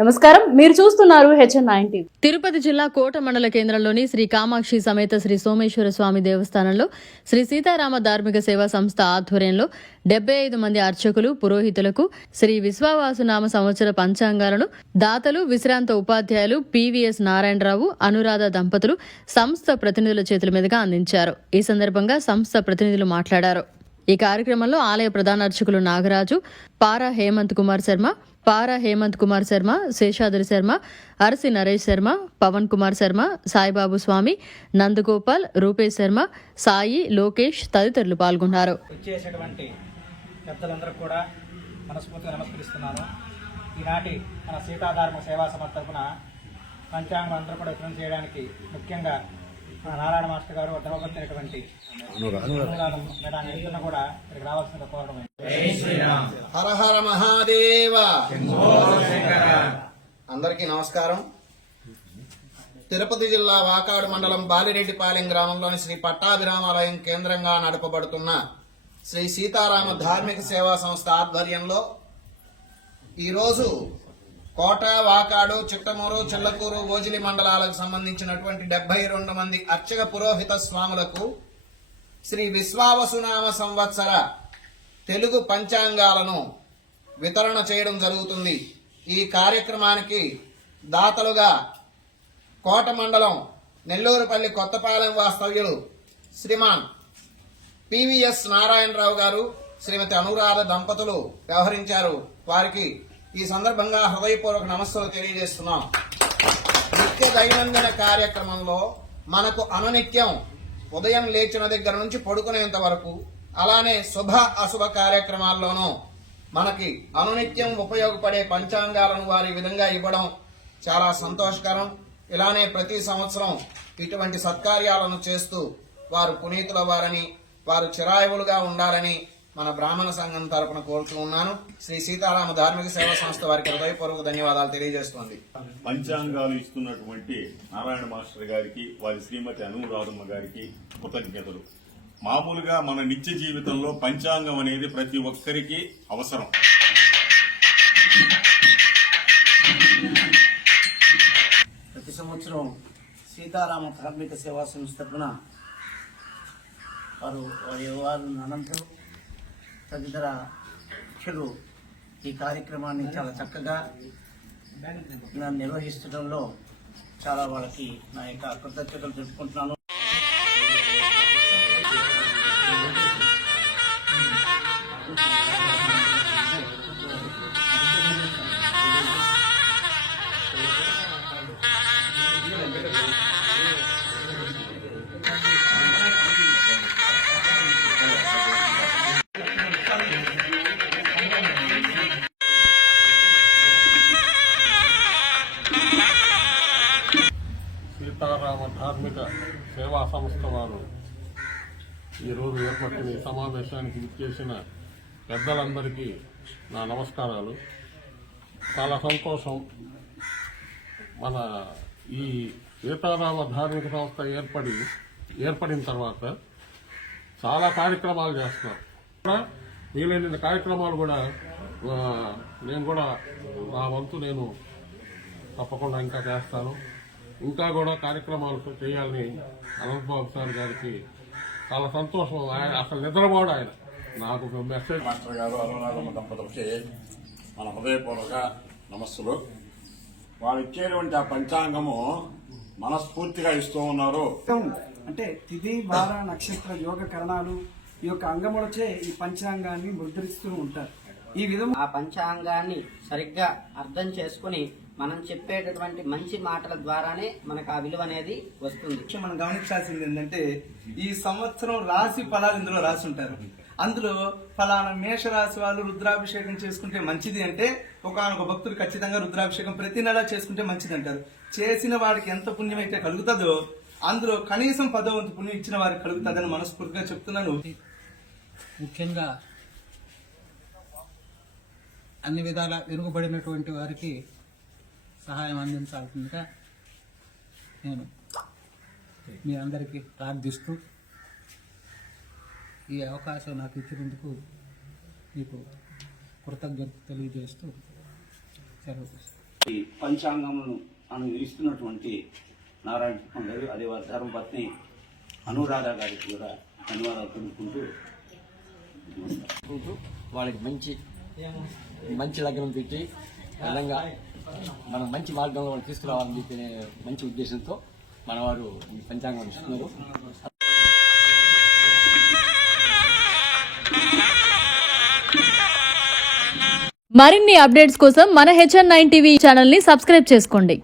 నమస్కారం. మీరు చూస్తున్నారు హెచ్ఎన్ నైన్టీ తిరుపతి జిల్లా కోట మండల కేంద్రంలోని శ్రీ కామాక్షి సమేత శ్రీ సోమేశ్వర స్వామి దేవస్థానంలో శ్రీ సీతారామ ధార్మిక సేవా సంస్థ ఆధ్వర్యంలో డెబ్బై ఐదు మంది అర్చకులు పురోహితులకు శ్రీ విశ్వావాసునామ సంవత్సర పంచాంగాలను దాతలు విశ్రాంత ఉపాధ్యాయులు పివిఎస్ నారాయణరావు అనురాధ దంపతులు సంస్థ ప్రతినిధుల చేతుల మీదుగా అందించారు. ఈ సందర్భంగా సంస్థ ప్రతినిధులు మాట్లాడారు. ఈ కార్యక్రమంలో ఆలయ ప్రధాన అర్చకులు నాగరాజు పారా హేమంత్ కుమార్ శర్మ పారా హేమంత్ కుమార్ శర్మ శేషాద్రి శర్మ అరసి నరేష్ శర్మ పవన్ కుమార్ శర్మ సాయిబాబు స్వామి నందగోపాల్ రూపేష్ శర్మ సాయి లోకేష్ తదితరులు పాల్గొన్నారు. ఇచ్చేసేటువంటి పెద్దలందరూ కూడా మనస్ఫూర్తిగా నమస్కరిస్తున్నాను. ఈనాటి మన సీతాధార్మ సేవా సమర్థ తరపున పంచాంగం అందరూ కూడా వితరణ చేయడానికి ముఖ్యంగా నారాయణ మాస్టర్ గారు ధర్మపత్రినటువంటి అనురాధం. మేడాన్ని ఇద్దరు కూడా ఇక్కడికి రావాల్సిన కోరడం హర హర మహాదేవ. అందరికీ నమస్కారం. తిరుపతి జిల్లా వాకాడు మండలం బాలిరెడ్డిపాలెం గ్రామంలోని శ్రీ పట్టాభిరామాలయం కేంద్రంగా నడపబడుతున్న శ్రీ సీతారామ ధార్మిక సేవా సంస్థ ఆధ్వర్యంలో ఈరోజు కోట వాకాడు చిట్టమూరు చిల్లకూరు ఓజిలి మండలాలకు సంబంధించినటువంటి డెబ్బై రెండు మంది అర్చక పురోహిత స్వాములకు శ్రీ విశ్వావసునామ సంవత్సర తెలుగు పంచాంగాలను వితరణ చేయడం జరుగుతుంది. ఈ కార్యక్రమానికి దాతలుగా కోట మండలం నెల్లూరుపల్లి కొత్తపాలెం వాస్తవ్యులు శ్రీమాన్ పివిఎస్ నారాయణరావు గారు శ్రీమతి అనురాధ దంపతులు వ్యవహరించారు. వారికి ఈ సందర్భంగా హృదయపూర్వక నమస్సులు తెలియజేస్తున్నాం. నిత్య దైనందిన కార్యక్రమంలో మనకు అనునిత్యం ఉదయం లేచిన దగ్గర నుంచి పడుకునేంత వరకు అలానే శుభ అశుభ కార్యక్రమాల్లోనూ మనకి అనునిత్యం ఉపయోగపడే పంచాంగాలను వారి విధంగా ఇవ్వడం చాలా సంతోషకరం. ఇలానే ప్రతి సంవత్సరం ఇటువంటి సత్కార్యాలను చేస్తూ వారు పునీతుల వారని వారు చిరాయువులుగా ఉండాలని మన బ్రాహ్మణ సంఘం తరపున కోరుతూ ఉన్నాను. శ్రీ సీతారామ ధార్మిక సేవా సంస్థ వారికి హృదయపూర్వక ధన్యవాదాలు తెలియజేస్తోంది. పంచాంగాలు ఇస్తున్నటువంటి నారాయణ మాస్టర్ గారికి వారి శ్రీమతి అనురాధమ్మ గారికి కృతజ్ఞతలు. మామూలుగా మన నిత్య జీవితంలో పంచాంగం అనేది ప్రతి ఒక్కరికి అవసరం. ప్రతి సంవత్సరం సీతారామ ధార్మిక సేవా సంస్థ తరపున వారు వారి అనంతరం తదితర ముఖ్యులు ఈ కార్యక్రమాన్ని చాలా చక్కగా నా- నిర్వహించడంలో చాలా వాళ్ళకి నా యొక్క కృతజ్ఞతలు తెలుపుకుంటున్నాను. కార్మిక సేవా సంస్థ వారు ఈరోజు ఏర్పడిన ఈ సమావేశానికి విచ్చేసిన పెద్దలందరికీ నా నమస్కారాలు. చాలా సంతోషం మన ఈ సీతారామ ధార్మిక సంస్థ ఏర్పడి ఏర్పడిన తర్వాత చాలా కార్యక్రమాలు చేస్తున్నారు. వీలైన కార్యక్రమాలు కూడా నేను కూడా నా వంతు నేను తప్పకుండా ఇంకా చేస్తాను. ఇంకా కూడా కార్యక్రమాలు చేయాలని అనంతబాబు సార్ గారికి చాలా సంతోషం. ఆయన అసలు నిద్రపోడు ఆయన. నాకు ఒక మెసేజ్ మాస్టర్ గారు అనురాధమ్మ దంపతులకి మన హృదయపూర్వక నమస్సులు. వారు ఇచ్చేటువంటి ఆ పంచాంగము మనస్ఫూర్తిగా ఇస్తూ ఉన్నారు. అంటే తిథి వార నక్షత్ర యోగ కరణాలు ఈ యొక్క అంగములచే ఈ పంచాంగాన్ని ముద్రిస్తూ ఉంటారు. ఈ విధంగా ఆ పంచాంగాన్ని సరిగ్గా అర్థం చేసుకుని మనం చెప్పేటటువంటి మంచి మాటల ద్వారానే మనకు ఆ విలువ అనేది వస్తుంది. ముఖ్యం మనం గమనించాల్సింది ఏంటంటే ఈ సంవత్సరం రాశి ఫలాలు ఇందులో రాసి ఉంటారు. అందులో ఫలానా మేషరాశి వాళ్ళు రుద్రాభిషేకం చేసుకుంటే మంచిది అంటే ఒకనొక భక్తుడు ఖచ్చితంగా రుద్రాభిషేకం ప్రతి నెల చేసుకుంటే మంచిది అంటారు. చేసిన వాడికి ఎంత పుణ్యం అయితే కలుగుతుందో అందులో కనీసం పదో వంతు పుణ్యం ఇచ్చిన వారికి కలుగుతుందని మనస్ఫూర్తిగా చెప్తున్నాను. ముఖ్యంగా అన్ని విధాల వెనుకబడినటువంటి వారికి సహాయం అందించాల్సిందిగా నేను మీ అందరికీ ప్రార్థిస్తూ ఈ అవకాశం నాకు ఇచ్చినందుకు మీకు కృతజ్ఞత తెలియజేస్తూ సెలవు పంచాంగమును అనుసరిస్తున్నటువంటి నారాయణ గారు అదే వారి ధర్మపత్ని అనురాధ గారికి కూడా ధన్యవాదాలు తెలుపుకుంటూ వాళ్ళకి మంచి మంచి లగ్నం పెట్టి విధంగా మనం మంచి మార్గంలో తీసుకురావాలని చెప్పి మంచి ఉద్దేశంతో మన వారు ఈ పంచాంగం ఇస్తున్నారు. మరిన్ని అప్డేట్స్ కోసం మన హెచ్ఎన్ నైన్ టీవీ ఛానల్ని సబ్స్క్రైబ్ చేసుకోండి.